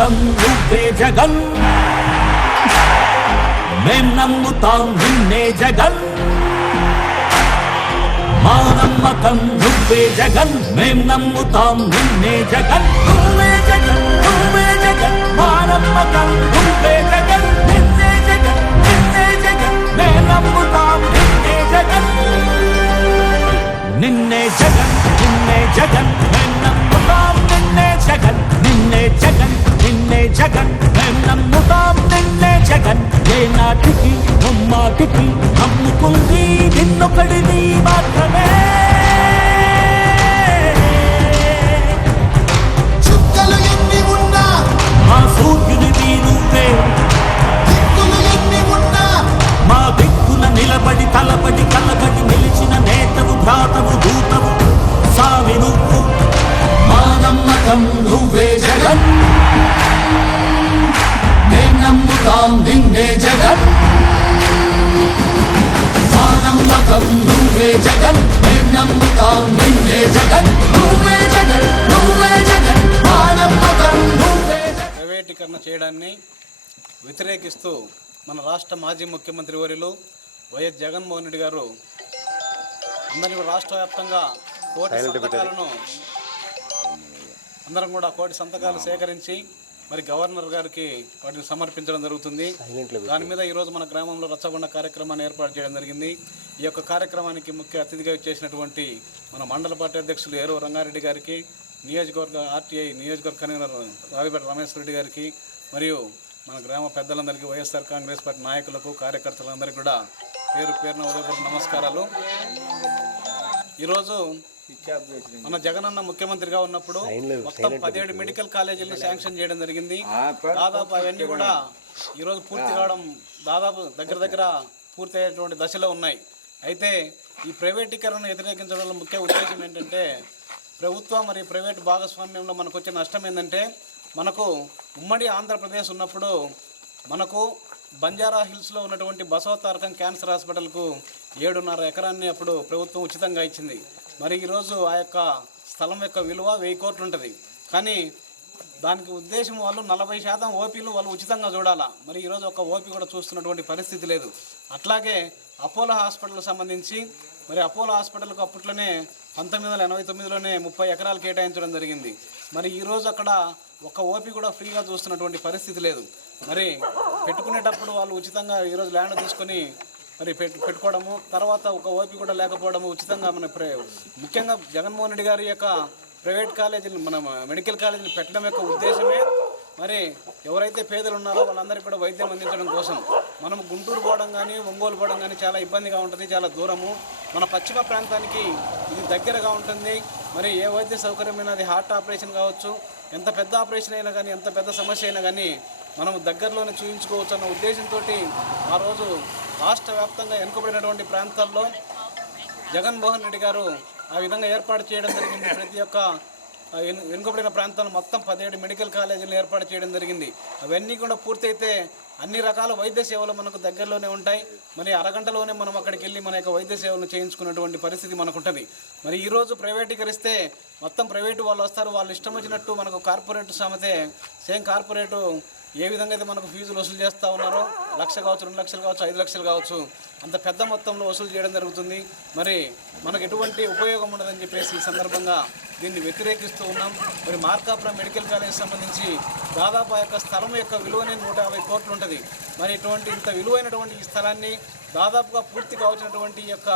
నమ్మకం నువ్వే జగన్, మేం నమ్ముతాం నిన్నే జగన్. మా నమ్మకం నువ్వే జగన్, మేం నమ్ముతాం నిన్నే జగన్. నువ్వే జగన్, నువ్వే జగన్, మా నమ్మకం నువ్వే జగన్. నిన్నే జగన్, నిన్నే జగన్, మేం నమ్ముతాం నిన్నే జగన్. నిన్నే జగన్, నిన్నే జగన్, మేం నమ్ముతాం నిన్నే జగన్. నిన్నే జగన్, నిన్నే జగన్, మేం నమ్ముతాం నిన్నే జగన్. ఏ నాటికి ముమ్మాటికి నమ్ముకుంది నిన్నొకడిని మాత్రమే. చుక్కలు ఎన్ని ఉన్నా మా సూర్యునివి నువ్వే, దిక్కులు ఎన్ని ఉన్నా మా దిక్కున నిలబడి తలబడి కలబడి నిలిచిన నేతవు భ్రాతవు దూతవు సావి నువ్వు. మా నమ్మకం నువ్వే జగన్, మేం నమ్ముతాం నిన్నే జగన్. మా నమ్మకం నువ్వే జగన్, మేం నమ్ముతాం నిన్నే జగన్. నువ్వే జగన్, నువ్వే జగన్, మా నమ్మకం నువ్వే జగన్. ప్రైవేటీకరణ చేయడాన్ని వ్యతిరేకిస్తూ మన రాష్ట్ర మాజీ ముఖ్యమంత్రి వర్యులు వైఎస్ జగన్మోహన్ రెడ్డి గారు అందరినీ రాష్ట్ర వ్యాప్తంగా అందరం కూడా కోటి సంతకాలు సేకరించి మరి గవర్నర్ గారికి వాటిని సమర్పించడం జరుగుతుంది. దాని మీద ఈరోజు మన గ్రామంలో రచ్చబండ కార్యక్రమాన్ని ఏర్పాటు చేయడం జరిగింది. ఈ యొక్క కార్యక్రమానికి ముఖ్య అతిథిగా చేసినటువంటి మన మండల పార్టీ అధ్యక్షులు ఏరవ రంగారెడ్డి గారికి, నియోజకవర్గ ఆర్టీఐ నియోజకవర్గ కన్వీనర్ రావిపేట రమేష్ రెడ్డి గారికి, మరియు మన గ్రామ పెద్దలందరికీ, వైఎస్ఆర్ కాంగ్రెస్ పార్టీ నాయకులకు, కార్యకర్తలందరికీ కూడా పేరు పేరున ఉదయపూర్వక నమస్కారాలు. ఈరోజు మన జగనన్న ముఖ్యమంత్రిగా ఉన్నప్పుడు మొత్తం 17 మెడికల్ కాలేజీలను శాంక్షన్ చేయడం జరిగింది. దాదాపు అవన్నీ కూడా ఈరోజు పూర్తి కావడం దాదాపు దగ్గర పూర్తి అయ్యేటువంటి దశలో ఉన్నాయి. అయితే ఈ ప్రైవేటీకరణ వ్యతిరేకించడంలో ముఖ్య ఉద్దేశం ఏంటంటే, ప్రభుత్వం మరియు ప్రైవేటు భాగస్వామ్యంలో మనకు వచ్చే నష్టం ఏంటంటే, మనకు ఉమ్మడి ఆంధ్రప్రదేశ్ ఉన్నప్పుడు మనకు బంజారా హిల్స్లో ఉన్నటువంటి బసవతారకం క్యాన్సర్ హాస్పిటల్కు 7.5 ఎకరాన్ని అప్పుడు ప్రభుత్వం ఉచితంగా ఇచ్చింది. మరి ఈరోజు ఆ యొక్క స్థలం యొక్క విలువ 1000 కోట్లు ఉంటుంది. కానీ దానికి ఉద్దేశం వాళ్ళు 40% ఓపీలు వాళ్ళు ఉచితంగా చూడాలా. మరి ఈరోజు ఒక ఓపీ కూడా చూస్తున్నటువంటి పరిస్థితి లేదు. అట్లాగే అపోలో హాస్పిటల్కి సంబంధించి మరి అపోలో హాస్పిటల్కు అప్పట్లోనే 1989లోనే 30 ఎకరాలు కేటాయించడం జరిగింది. మరి ఈరోజు అక్కడ ఒక ఓపీ కూడా ఫ్రీగా చూస్తున్నటువంటి పరిస్థితి లేదు. మరి పెట్టుకునేటప్పుడు వాళ్ళు ఉచితంగా ఈరోజు ల్యాండ్ తీసుకొని మరి పెట్టుకోవడము, తర్వాత ఒక ఓపీ కూడా లేకపోవడము, ఉచితంగా మన ముఖ్యంగా జగన్మోహన్ రెడ్డి గారి యొక్క ప్రైవేట్ కాలేజీలు మన మెడికల్ కాలేజీలు పెట్టడం యొక్క ఉద్దేశమే మరి ఎవరైతే పేదలు ఉన్నారో వాళ్ళందరికీ కూడా వైద్యం అందించడం కోసం. మనం గుంటూరు పోవడం కానీ, ఒంగోలు పోవడం కానీ చాలా ఇబ్బందిగా ఉంటుంది, చాలా దూరము. మన పశ్చిమ ప్రాంతానికి ఇది దగ్గరగా ఉంటుంది. మరి ఏ వైద్య సౌకర్యమైనా, అది హార్ట్ ఆపరేషన్ కావచ్చు, ఎంత పెద్ద ఆపరేషన్ అయినా కానీ, ఎంత పెద్ద సమస్య అయినా కానీ మనం దగ్గరలోనే చూపించుకోవచ్చు అన్న ఉద్దేశంతో ఆ రోజు రాష్ట్ర వ్యాప్తంగా వెనుకబడినటువంటి ప్రాంతాల్లో జగన్మోహన్ రెడ్డి గారు ఆ విధంగా ఏర్పాటు చేయడం జరిగింది. ప్రతి ఒక్క వెనుకబడిన ప్రాంతాల్లో మొత్తం 17 మెడికల్ కాలేజీలు ఏర్పాటు చేయడం జరిగింది. అవన్నీ కూడా పూర్తయితే అన్ని రకాల వైద్య సేవలు మనకు దగ్గరలోనే ఉంటాయి. మరి అరగంటలోనే మనం అక్కడికి వెళ్ళి మన యొక్క వైద్య సేవలను చేయించుకున్నటువంటి పరిస్థితి మనకు ఉంటుంది. మరి ఈరోజు ప్రైవేటీకరిస్తే మొత్తం ప్రైవేటు వాళ్ళు వస్తారు, వాళ్ళు ఇష్టం వచ్చినట్టు మనకు కార్పొరేట్ సామెతే సేమ్ కార్పొరేటు ఏ విధంగా అయితే మనకు ఫీజులు వసూలు చేస్తూ ఉన్నారో, 1 లక్ష కావచ్చు, 2 లక్షలు కావచ్చు, 5 లక్షలు కావచ్చు, అంత పెద్ద మొత్తంలో వసూలు చేయడం జరుగుతుంది. మరి మనకు ఎటువంటి ఉపయోగం ఉండదని చెప్పేసి ఈ సందర్భంగా దీన్ని వ్యతిరేకిస్తూ ఉన్నాం. మరి మార్కాపురం మెడికల్ కాలేజ్ సంబంధించి దాదాపు ఆ యొక్క స్థలం యొక్క విలువనే 150 కోట్లు ఉంటుంది. మరి ఇంత విలువైనటువంటి ఈ స్థలాన్ని దాదాపుగా పూర్తి కావచ్చినటువంటి ఈ యొక్క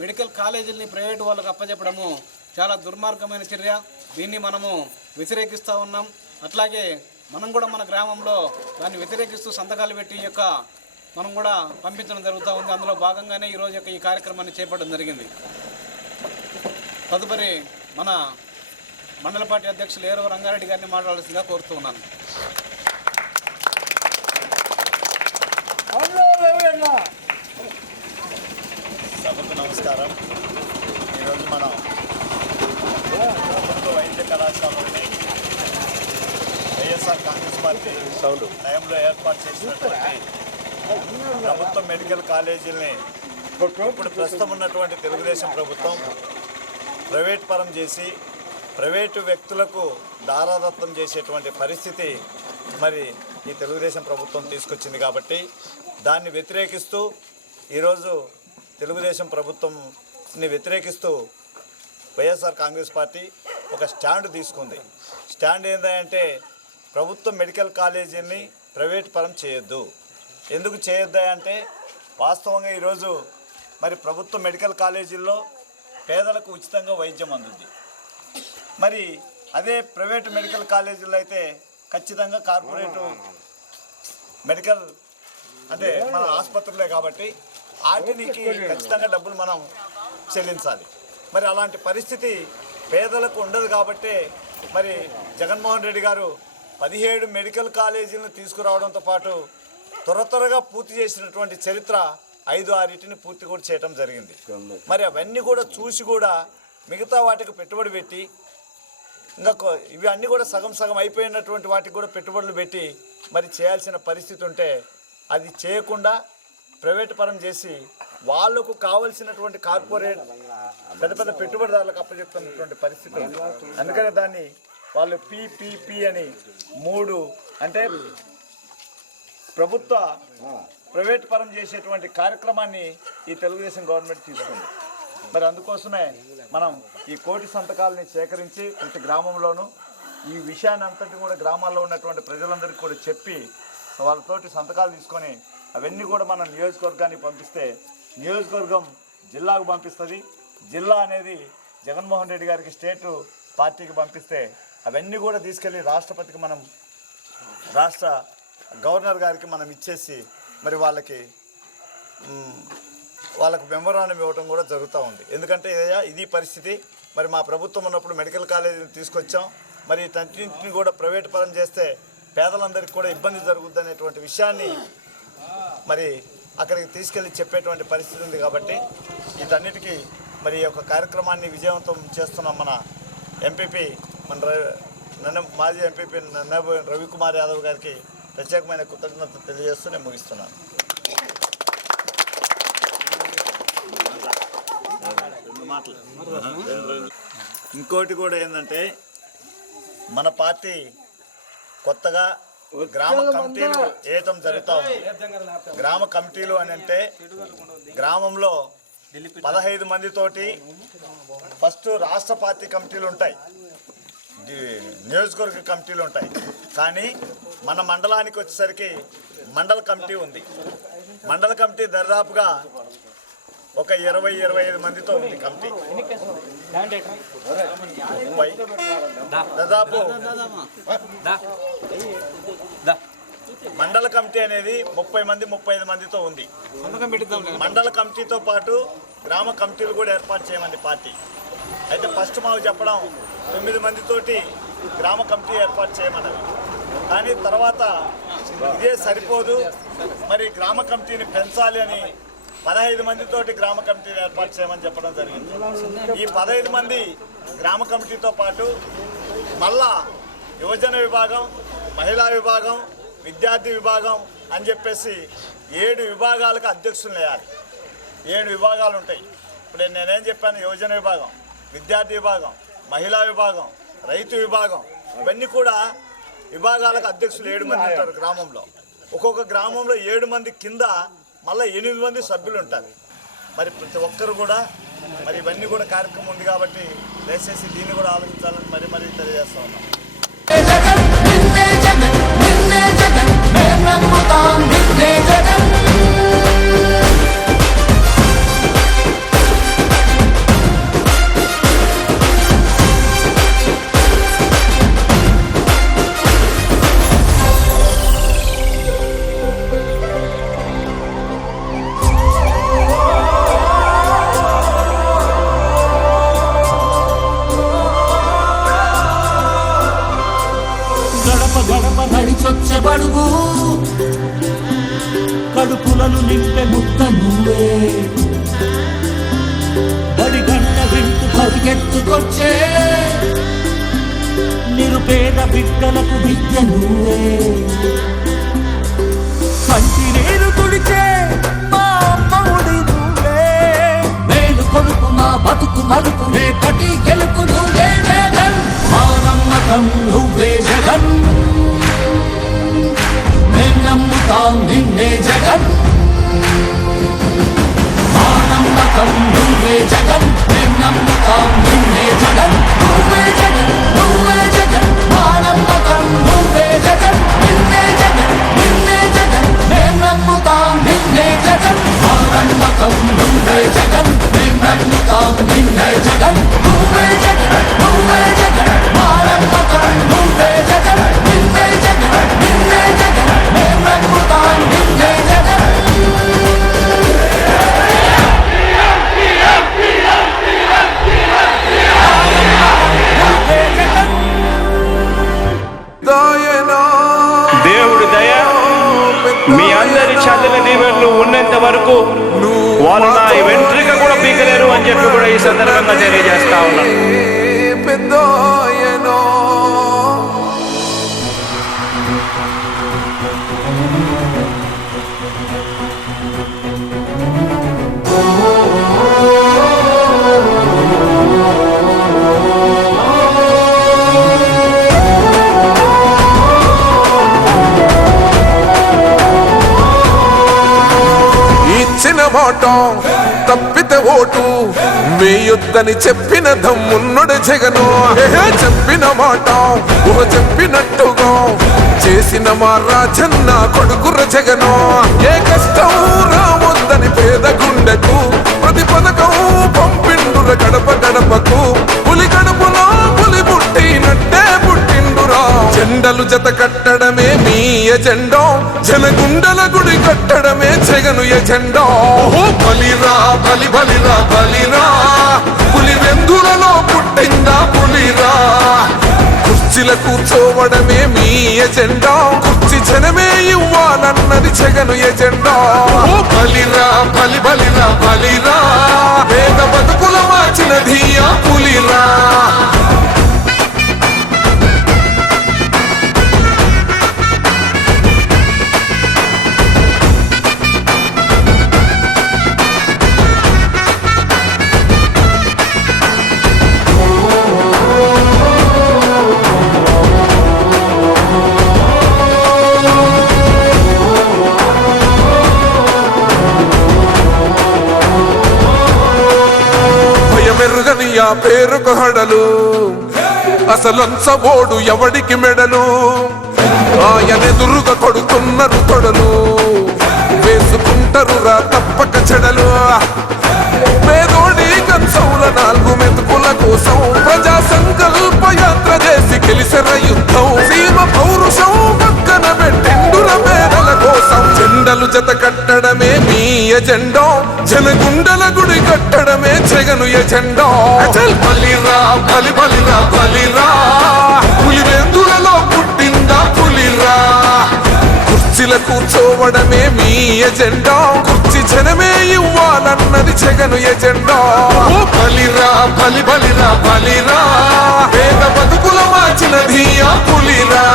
మెడికల్ కాలేజీలని ప్రైవేటు వాళ్ళకు అప్పచెప్పడము చాలా దుర్మార్గమైన చర్య. దీన్ని మనము వ్యతిరేకిస్తూ ఉన్నాం. అట్లాగే మనం కూడా మన గ్రామంలో దాన్ని వ్యతిరేకిస్తూ సంతకాలు పెట్టి యొక్క మనం కూడా పంపించడం జరుగుతూ ఉంది. అందులో భాగంగానే ఈరోజు యొక్క ఈ కార్యక్రమాన్ని చేపట్టడం జరిగింది. తదుపరి మన మండల పార్టీ అధ్యక్షులు ఏరవ రంగారెడ్డి గారిని మాట్లాడాల్సిందిగా కోరుతూ ఉన్నాను. సభకు నమస్కారం. ఈరోజు మనం ప్రభుత్వ వైద్య కళాశాలని వైఎస్ఆర్ కాంగ్రెస్ పార్టీ టైంలో ఏర్పాటు చేసినటువంటి ప్రభుత్వ మెడికల్ కాలేజీలని ఇప్పుడు ప్రస్తుతం ఉన్నటువంటి తెలుగుదేశం ప్రభుత్వం ప్రైవేట్ పరం చేసి ప్రైవేటు వ్యక్తులకు దారాదత్తం చేసేటువంటి పరిస్థితి మరి ఈ తెలుగుదేశం ప్రభుత్వం తీసుకొచ్చింది కాబట్టి దాన్ని వ్యతిరేకిస్తూ ఈరోజు తెలుగుదేశం ప్రభుత్వంని వ్యతిరేకిస్తూ వైఎస్ఆర్ కాంగ్రెస్ పార్టీ ఒక స్టాండ్ తీసుకుంది. స్టాండ్ ఏంటంటే ప్రభుత్వ మెడికల్ కాలేజీని ప్రైవేట్ పరం చేయొద్దు. ఎందుకు చేయొద్దా అంటే వాస్తవంగా ఈరోజు మరి ప్రభుత్వ మెడికల్ కాలేజీల్లో పేదలకు ఉచితంగా వైద్యం అందుద్ది. మరి అదే ప్రైవేటు మెడికల్ కాలేజీల్లో అయితే ఖచ్చితంగా కార్పొరేటు మెడికల్ అంటే మన ఆసుపత్రులే కాబట్టి వాటికి ఖచ్చితంగా డబ్బులు మనం చెల్లించాలి. మరి అలాంటి పరిస్థితి పేదలకు ఉండదు కాబట్టి మరి జగన్మోహన్ రెడ్డి గారు 17 మెడికల్ కాలేజీలను తీసుకురావడంతో పాటు త్వరగా పూర్తి చేసినటువంటి చరిత్ర 5-6 పూర్తి కూడా చేయడం జరిగింది. మరి అవన్నీ కూడా చూసి కూడా మిగతా వాటికి పెట్టుబడి పెట్టి ఇంకా ఇవి అన్నీ కూడా సగం అయిపోయినటువంటి వాటికి కూడా పెట్టుబడులు పెట్టి మరి చేయాల్సిన పరిస్థితి ఉంటే అది చేయకుండా ప్రైవేట్ పరం చేసి వాళ్ళకు కావలసినటువంటి కార్పొరేట్ పెద్ద పెట్టుబడిదారులకు అప్పచెప్తున్నటువంటి పరిస్థితి ఉంది. అందుకనే దాన్ని వాళ్ళు PPP అని 3 అంటే ప్రభుత్వ ప్రైవేట్ పరం చేసేటువంటి కార్యక్రమాన్ని ఈ తెలుగుదేశం గవర్నమెంట్ తీసుకుంది. మరి అందుకోసమే మనం ఈ 1 కోటి సంతకాలని సేకరించి ప్రతి గ్రామంలోనూ ఈ విషయాన్ని అంతటి కూడా గ్రామాల్లో ఉన్నటువంటి ప్రజలందరికీ కూడా చెప్పి వాళ్ళతోటి సంతకాలు తీసుకొని అవన్నీ కూడా మనం నియోజకవర్గానికి పంపిస్తే నియోజకవర్గం జిల్లాకు పంపిస్తుంది. జిల్లా అనేది జగన్మోహన్ రెడ్డి గారికి స్టేటు పార్టీకి పంపిస్తే అవన్నీ కూడా తీసుకెళ్ళి రాష్ట్రపతికి మనం రాష్ట్ర గవర్నర్ గారికి మనం ఇచ్చేసి మరి వాళ్ళకు మెమోరాండం ఇవ్వడం కూడా జరుగుతూ ఉంది. ఎందుకంటే ఇది పరిస్థితి. మరి మా ప్రభుత్వం ఉన్నప్పుడు మెడికల్ కాలేజీని తీసుకొచ్చాం. మరి వీటన్నింటిని కూడా ప్రైవేట్ పరం చేస్తే పేదలందరికీ కూడా ఇబ్బంది జరుగుద్ది అనేటువంటి విషయాన్ని మరి అక్కడికి తీసుకెళ్ళి చెప్పేటువంటి పరిస్థితి ఉంది. కాబట్టి వీటన్నిటికీ మరి ఈ యొక్క కార్యక్రమాన్ని విజయవంతం చేస్తున్నాం. మన ఎంపీపీ మాజీ ఎంపీపీ రవికుమార్ యాదవ్ గారికి ప్రత్యేకమైన కృతజ్ఞత తెలియజేస్తూ నేను ముగిస్తున్నాను. ఇంకోటి కూడా ఏంటంటే మన పార్టీ కొత్తగా గ్రామ కమిటీలు వేయటం జరుగుతూ ఉంది. గ్రామ కమిటీలు అని అంటే గ్రామంలో 15 మందితోటి ఫస్ట్ రాష్ట్ర పార్టీ కమిటీలు ఉంటాయి, నియోజకవర్గ కమిటీలు ఉంటాయి. కానీ మన మండలానికి వచ్చేసరికి మండల కమిటీ ఉంది. మండల కమిటీ దరిదాపుగా ఒక 20-25 మందితో ఉంది కమిటీ. దాదాపు మండల కమిటీ అనేది 30-35 మందితో ఉంది. మండల కమిటీతో పాటు గ్రామ కమిటీలు కూడా ఏర్పాటు చేయమంది పార్టీ. అయితే ఫస్ట్ మాకు చెప్పడం 9 మందితోటి గ్రామ కమిటీ ఏర్పాటు చేయమన్నది. కానీ తర్వాత ఇదే సరిపోదు, మరి గ్రామ కమిటీని పెంచాలి అని 15 మందితోటి గ్రామ కమిటీని ఏర్పాటు చేయమని చెప్పడం జరిగింది. ఈ 15 మంది గ్రామ కమిటీతో పాటు మళ్ళా యువజన విభాగం, మహిళా విభాగం, విద్యార్థి విభాగం అని చెప్పేసి 7 విభాగాలకు అధ్యక్షులు వేయాలి. 7 విభాగాలు ఉంటాయి. ఇప్పుడు నేనేం చెప్పాను, యువజన విభాగం, విద్యార్థి విభాగం, మహిళా విభాగం, రైతు విభాగం, ఇవన్నీ కూడా విభాగాలకు అధ్యక్షులు 7 మంది ఉంటారు గ్రామంలో. ఒక్కొక్క గ్రామంలో 7 మంది కింద మళ్ళీ 8 మంది సభ్యులు ఉంటారు. మరి ప్రతి ఒక్కరు కూడా మరి ఇవన్నీ కూడా కార్యక్రమం ఉంది కాబట్టి దయచేసి దీన్ని కూడా ఆలోచించాలని మరీ తెలియజేస్తా ఉన్నాం. నడిచొచ్చబడుగు కడుపులను నింపే ముద్ద నువ్వే, బడి గంట వింటూ పరిగెత్తుకొచ్చే నిరుపేద బిడ్డలకు విద్య నువ్వే, కంటి నీరు తుడిచే మా అమ్మఒడి నువ్వే, మేలు కొడుకు మా బతుకు మలుపు రేపటి గెలుపు నువ్వే జగన్, మా నమ్మకం నువ్వే జగన్. వరకు వాళ్ళు నా వెంట్రిక కూడా పీకలేరు అని చెప్పి కూడా ఈ సందర్భంగా తెలియజేస్తా ఉన్నాను. మాట తప్పితే ఓటు వేయొద్దని చెప్పిన దమ్మున్నడు జగను. చెప్పిన మాట చెప్పినట్టుగా చేసిన మా రాజన్న కొడుకుర జగను. ఏ కష్టం రావద్దని పేద గుండెకు ప్రతి పథకం పంపిండుర గడప గడపకు. పులి గడపలో పులి పుట్టినట్టే పుట్టిండురా. జెండలు జత కట్టడమే మీ ఎజెండా, జనగుండల గుడి కట్టడమే జగను ఎజెండా. బలిరా బలి బలిరా బలిరా, పులి వెందులలో పుట్టిందా పులిరా. కుర్చీల కూర్చోవడమే మీ ఎజెండా, కుర్చీ జనమే ఇవ్వాలన్నది జగను ఎజెండా. బలిరా బలి బలిరా బలిరా, పేద బతుకుల మార్చినది ఆ పులిరా. ఆ పేరుకు హడలు అసలంచబోడు ఎవడికి మెడలు. ఆయనెదురుగా కొడుతున్నారు తొడలు, వేసుకుంటారు రా తప్పక చెడలు. పేదోడి కంచౌల 4 మెతుకుల కోసం ప్రజా సంకల్ప యాత్ర చేసి గెలిసిన యుద్ధం. సీమ పౌరుషం పక్కన పెట్టిండుర పేదల కోసం. జెండలు జత కట్టడమే మీ ఎజెండా, జనగుండల గుడి కట్టడమే జగను ఎజెండా. బలిరా బలి బలిరా బలిరా, పులి వెందులలో పుట్టిందా పులిరా. కుర్చీల కూర్చోవడమే మీ ఎజెండా, కుర్చీ జనమే ఇవ్వాలన్నది జగను ఎజెండా. బలిరా బలి బలిరా బలిరా, పేద బతుకుల మార్చినది ఆ పులిరా.